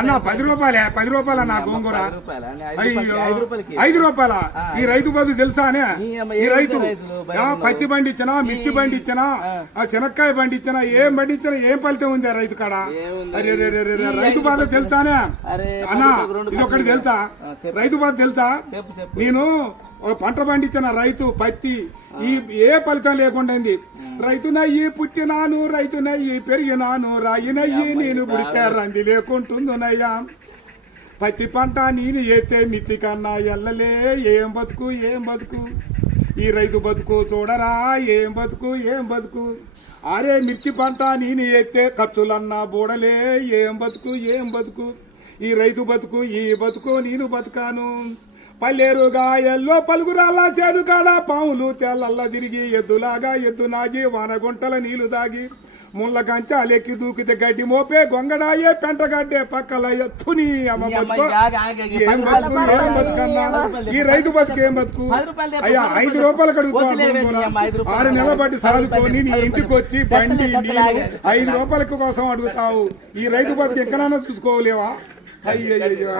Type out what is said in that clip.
అన్న 10 రూపాయలే 10 రూపాయల నా గోంగూర. అయ్యో 5 రూపాయల. ఈ రైతు బదు తెలుసా అనే? ఈ రైతు పత్తి బండి ఇచ్చినా, మిర్చి బండి ఇచ్చినా, శనక్కాయ బండి ఇచ్చినా, ఏం బండి ఇచ్చినా ఏం ఫలితం ఉంది రైతు కాడ? అరే రైతు బాధ తెలుసానే అన్న? ఇది ఒకటి తెలుసా? రైతు బాధ తెలుసా? నేను పంట పండించిన రైతు పత్తి ఏ ఫలితం లేకుండా రైతునయ్యి పుట్టినాను, రైతునయ్యి పెరిగినాను, రాయినయ్యి నేను పుడితే రంది లేకుంటుందునయ్యా. పత్తి పంట నేను ఏతే మిత్తి కన్నా ఎల్లలే. ఏం బతుకు ఏం బతుకు ఈ రైతు బతుకు చూడరా, ఏం బతుకు ఏం బతుకు. అరే మిర్చి పంట నేను ఏతే ఖర్చులన్నా బూడలే. ఏం బతుకు ఏం బతుకు ఈ రైతు బతుకు. ఈ బతుకు నేను బతుకాను. పల్లెరుగా ఎల్లో పలుగురాల చేను కాడ పాములు తెల్లల్లా తిరిగి ఎద్దులాగా ఎద్దు నాగి వానగుంటల నీళ్లు దాగి ముళ్ళ కంచాలెక్కి దూకితే గడ్డి మోపే గొంగడాయే పెంటగడ్డే పక్కల ఎత్తుని అమ్మ బతుకు. ఏం బతుకు ఏం బతుకన్నా ఈ రైతు బతుకు ఏం బతుకు? అయ్యా 5 రూపాయలు అడుగుతావు. 6 నెలల బట్టి సాదుకొని నీ ఇంటికి వచ్చి బండి 5 రూపాయల కోసం అడుగుతావు. ఈ రైతు బతుకు ఎక్కడైనా చూసుకోలేవా? అయ్యయ్యో.